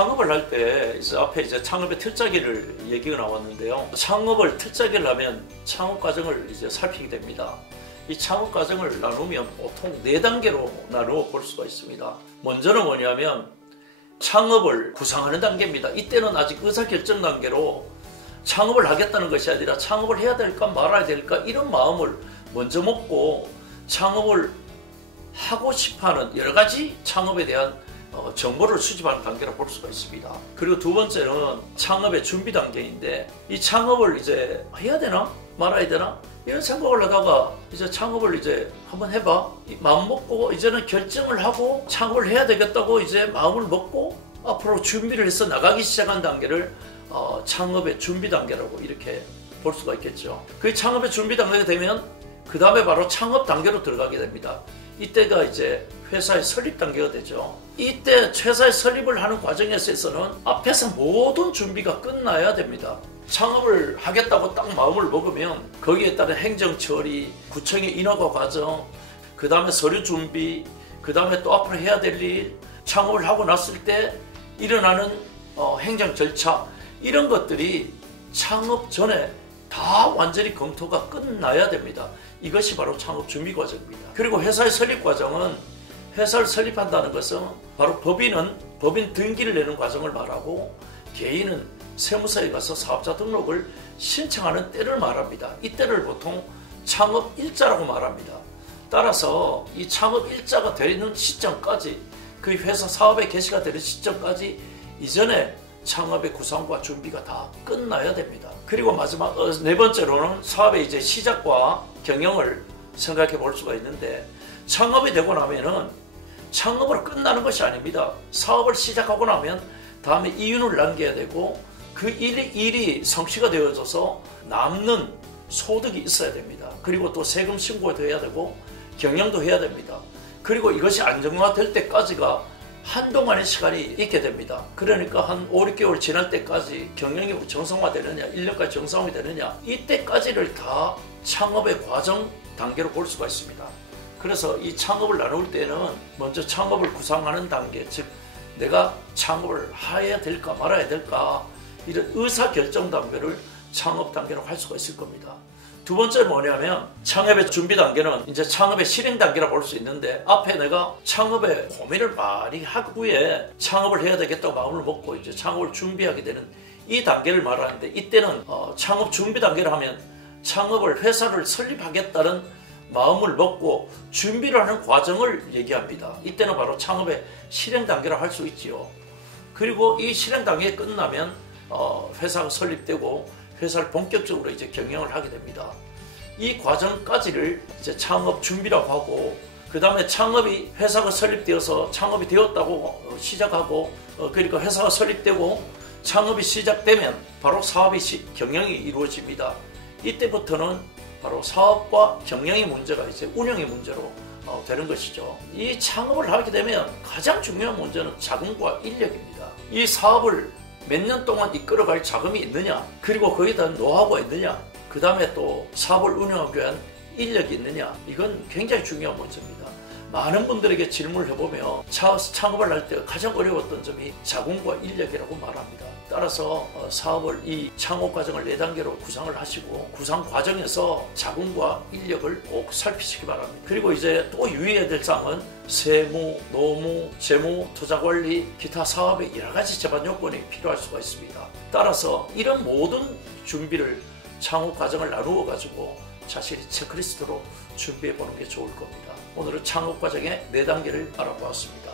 창업을 할 때 이제 앞에 이제 창업의 틀짜기를 얘기가 나왔는데요. 창업을 틀짜기를 하면 창업 과정을 이제 살피게 됩니다. 이 창업 과정을 나누면 보통 4단계로 나누어 볼 수가 있습니다. 먼저는 뭐냐면 창업을 구상하는 단계입니다. 이때는 아직 의사결정 단계로 창업을 하겠다는 것이 아니라 창업을 해야 될까 말아야 될까 이런 마음을 먼저 먹고 창업을 하고 싶어하는 여러 가지 창업에 대한 정보를 수집하는 단계로 볼 수가 있습니다. 그리고 두 번째는 창업의 준비 단계인데 이 창업을 이제 해야 되나 말아야 되나 이런 생각을 하다가 이제 창업을 이제 한번 해봐 마음 먹고 이제는 결정을 하고 창업을 해야 되겠다고 이제 마음을 먹고 앞으로 준비를 해서 나가기 시작한 단계를 창업의 준비 단계라고 이렇게 볼 수가 있겠죠. 그 창업의 준비 단계가 되면 그 다음에 바로 창업 단계로 들어가게 됩니다. 이때가 이제 회사의 설립 단계가 되죠. 이때 회사의 설립을 하는 과정에서는 앞에서 모든 준비가 끝나야 됩니다. 창업을 하겠다고 딱 마음을 먹으면 거기에 따른 행정 처리, 구청의 인허가 과정, 그 다음에 서류 준비, 그 다음에 또 앞으로 해야 될 일, 창업을 하고 났을 때 일어나는 행정 절차 이런 것들이 창업 전에 다 완전히 검토가 끝나야 됩니다. 이것이 바로 창업 준비 과정입니다. 그리고 회사의 설립 과정은 회사를 설립한다는 것은 바로 법인은 법인 등기를 내는 과정을 말하고 개인은 세무서에 가서 사업자 등록을 신청하는 때를 말합니다. 이때를 보통 창업 일자라고 말합니다. 따라서 이 창업 일자가 되는 시점까지 그 회사 사업의 개시가 되는 시점까지 이전에 창업의 구상과 준비가 다 끝나야 됩니다. 그리고 마지막 4번째로는 사업의 이제 시작과 경영을 생각해 볼 수가 있는데 창업이 되고 나면은 창업으로 끝나는 것이 아닙니다. 사업을 시작하고 나면 다음에 이윤을 남겨야 되고 그 일이 성취가 되어져서 남는 소득이 있어야 됩니다. 그리고 또 세금 신고도 해야 되고 경영도 해야 됩니다. 그리고 이것이 안정화될 때까지가 한동안의 시간이 있게 됩니다. 그러니까 한 5, 6개월 지날 때까지 경영이 정상화되느냐 1년까지 정상화가 되느냐 이때까지를 다 창업의 과정 단계로 볼 수가 있습니다. 그래서 이 창업을 나눌 때는 먼저 창업을 구상하는 단계, 즉 내가 창업을 해야 될까 말아야 될까 이런 의사결정 단계를 창업 단계로 할 수가 있을 겁니다. 두 번째는 뭐냐면 창업의 준비 단계는 이제 창업의 실행 단계라고 볼 수 있는데 앞에 내가 창업에 고민을 많이 한 후에 창업을 해야 되겠다고 마음을 먹고 이제 창업을 준비하게 되는 이 단계를 말하는데 이때는 창업 준비 단계를 하면 창업을 회사를 설립하겠다는 마음을 먹고 준비를 하는 과정을 얘기합니다. 이때는 바로 창업의 실행 단계라 할 수 있지요. 그리고 이 실행 단계 끝나면 회사가 설립되고 회사를 본격적으로 이제 경영을 하게 됩니다. 이 과정까지를 이제 창업 준비라고 하고 그 다음에 창업이 회사가 설립되어서 창업이 되었다고 시작하고 그러니까 회사가 설립되고 창업이 시작되면 바로 사업이 경영이 이루어집니다. 이때부터는 바로 사업과 경영의 문제가 이제 운영의 문제로 되는 것이죠. 이 창업을 하게 되면 가장 중요한 문제는 자금과 인력입니다. 이 사업을 몇 년 동안 이끌어갈 자금이 있느냐 그리고 거기에 대한 노하우가 있느냐 그 다음에 또 사업을 운영하기 위한 인력이 있느냐 이건 굉장히 중요한 문제입니다. 많은 분들에게 질문을 해보면 창업을 할 때 가장 어려웠던 점이 자금과 인력이라고 말합니다. 따라서 사업을 이 창업 과정을 4단계로 구상을 하시고 구상 과정에서 자금과 인력을 꼭 살피시기 바랍니다. 그리고 이제 또 유의해야 될 사항은 세무, 노무, 재무, 투자관리, 기타 사업의 여러 가지 제반 요건이 필요할 수가 있습니다. 따라서 이런 모든 준비를 창업 과정을 나누어 가지고 자신이 체크리스트로 준비해 보는 게 좋을 겁니다. 오늘은 창업 과정의 4단계를 알아보았습니다.